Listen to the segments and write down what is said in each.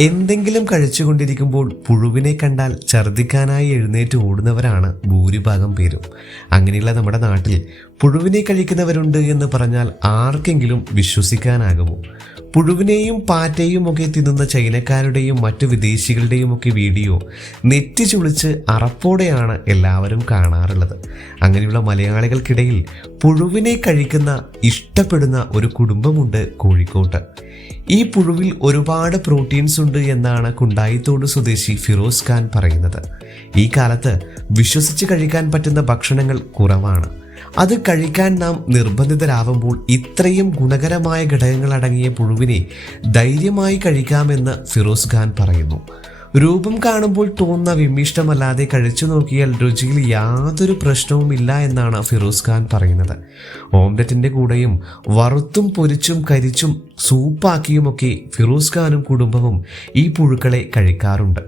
എന്തെങ്കിലും കഴിച്ചുകൊണ്ടിരിക്കുമ്പോൾ പുഴുവിനെ കണ്ടാൽ ഛർദ്ദിക്കാനായി എഴുന്നേറ്റ് ഓടുന്നവരാണ് ഭൂരിഭാഗം പേരും. അങ്ങനെയുള്ള നമ്മുടെ നാട്ടിൽ പുഴുവിനെ കഴിക്കുന്നവരുണ്ട് എന്ന് പറഞ്ഞാൽ ആർക്കെങ്കിലും വിശ്വസിക്കാനാകുമോ? പുഴുവിനെയും പാറ്റയും ഒക്കെ തിന്നുന്ന ചൈനക്കാരുടെയും മറ്റു വിദേശികളുടെയും ഒക്കെ വീഡിയോ നെറ്റി ചുളിച്ച് അറപ്പോടെയാണ് എല്ലാവരും കാണാറുള്ളത്. അങ്ങനെയുള്ള മലയാളികൾക്കിടയിൽ പുഴുവിനെ കഴിക്കുന്ന ഇഷ്ടപ്പെടുന്ന ഒരു കുടുംബമുണ്ട് കോഴിക്കോട്ട്. ഈ പുഴുവിൽ ഒരുപാട് പ്രോട്ടീൻസ് ഉണ്ട് എന്നാണ് കുണ്ടായിത്തോട് സ്വദേശി ഫിറോസ് ഖാൻ പറയുന്നത്. ഈ കാലത്ത് വിശ്വസിച്ച് കഴിക്കാൻ പറ്റുന്ന ഭക്ഷണങ്ങൾ കുറവാണ്. അത് കഴിക്കാൻ നാം നിർബന്ധിതരാവുമ്പോൾ ഇത്രയും ഗുണകരമായ ഘടകങ്ങൾ അടങ്ങിയ പുഴുവിനെ ധൈര്യമായി കഴിക്കാമെന്ന് ഫിറോസ് ഖാൻ പറയുന്നു. രൂപം കാണുമ്പോൾ തോന്നുന്ന വിമിഷ്ടമല്ലാതെ കഴിച്ചു നോക്കിയാൽ രുചിയിൽ യാതൊരു പ്രശ്നവുമില്ല എന്നാണ് ഫിറോസ് ഖാൻ പറയുന്നത്. ഓംലെറ്റിന്റെ കൂടെയും വറുത്തും പൊരിച്ചും കരിച്ചും സൂപ്പാക്കിയുമൊക്കെ ഫിറോസ് ഖാനും കുടുംബവും ഈ പുഴുക്കളെ കഴിക്കാറുണ്ട്.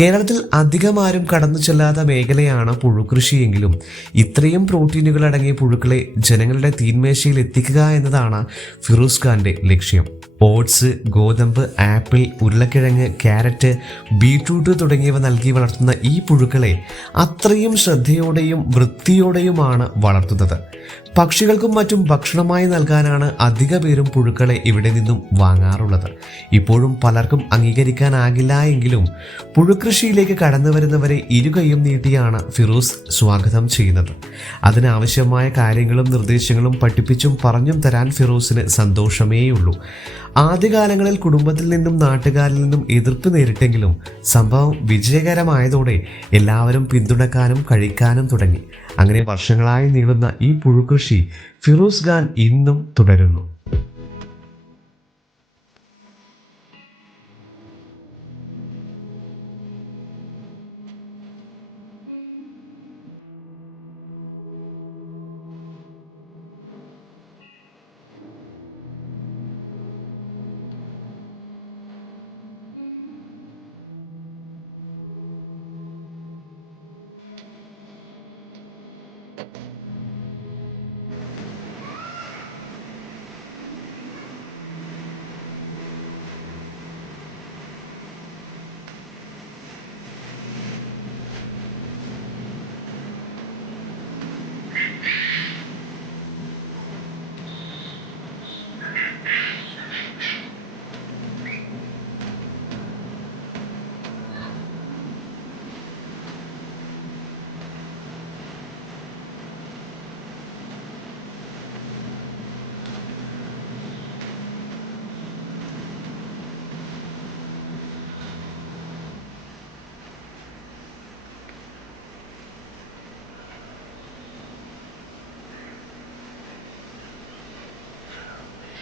കേരളത്തിൽ അധികം ആരും കടന്നു ചെല്ലാത്ത മേഖലയാണ് പുഴുകൃഷിയെങ്കിലും ഇത്രയും പ്രോട്ടീനുകൾ അടങ്ങിയ പുഴുക്കളെ ജനങ്ങളുടെ തീന്മേശയിൽ എത്തിക്കുക എന്നതാണ് ഫിറോസ് ഖാന്റെ ലക്ഷ്യം. ഓട്സ് ഗോതമ്പ് ആപ്പിൾ ഉരുളക്കിഴങ്ങ് ക്യാരറ്റ് ബീട്രൂട്ട് തുടങ്ങിയവ നൽകി വളർത്തുന്ന ഈ പുഴുക്കളെ അത്രയും ശ്രദ്ധയോടെയും വൃത്തിയോടെയുമാണ് വളർത്തുന്നത്. പക്ഷികൾക്കും മറ്റും ഭക്ഷണമായി നൽകാനാണ് അധിക പേരും പുഴുക്കളെ ഇവിടെ നിന്നും വാങ്ങാറുള്ളത്. ഇപ്പോഴും പലർക്കും അംഗീകരിക്കാനാകില്ല എങ്കിലും പുഴുകൃഷിയിലേക്ക് കടന്നു വരുന്നവരെ ഇരുകൈയും നീട്ടിയാണ് ഫിറൂസ് സ്വാഗതം ചെയ്യുന്നത്. അതിനാവശ്യമായ കാര്യങ്ങളും നിർദ്ദേശങ്ങളും പഠിപ്പിച്ചും പറഞ്ഞും തരാൻ ഫിറോസിന് സന്തോഷമേയുള്ളൂ. ആദ്യകാലങ്ങളിൽ കുടുംബത്തിൽ നിന്നും നാട്ടുകാരിൽ നിന്നും എതിർപ്പ് നേരിട്ടെങ്കിലും സംഭവം വിജയകരമായതോടെ എല്ലാവരും പിന്തുണക്കാനും കഴിക്കാനും തുടങ്ങി. അങ്ങനെ വർഷങ്ങളായി നീളുന്ന ഈ പുഴുകൃഷി ഫിറോസ് ഖാൻ ഇന്നും തുടരുന്നു.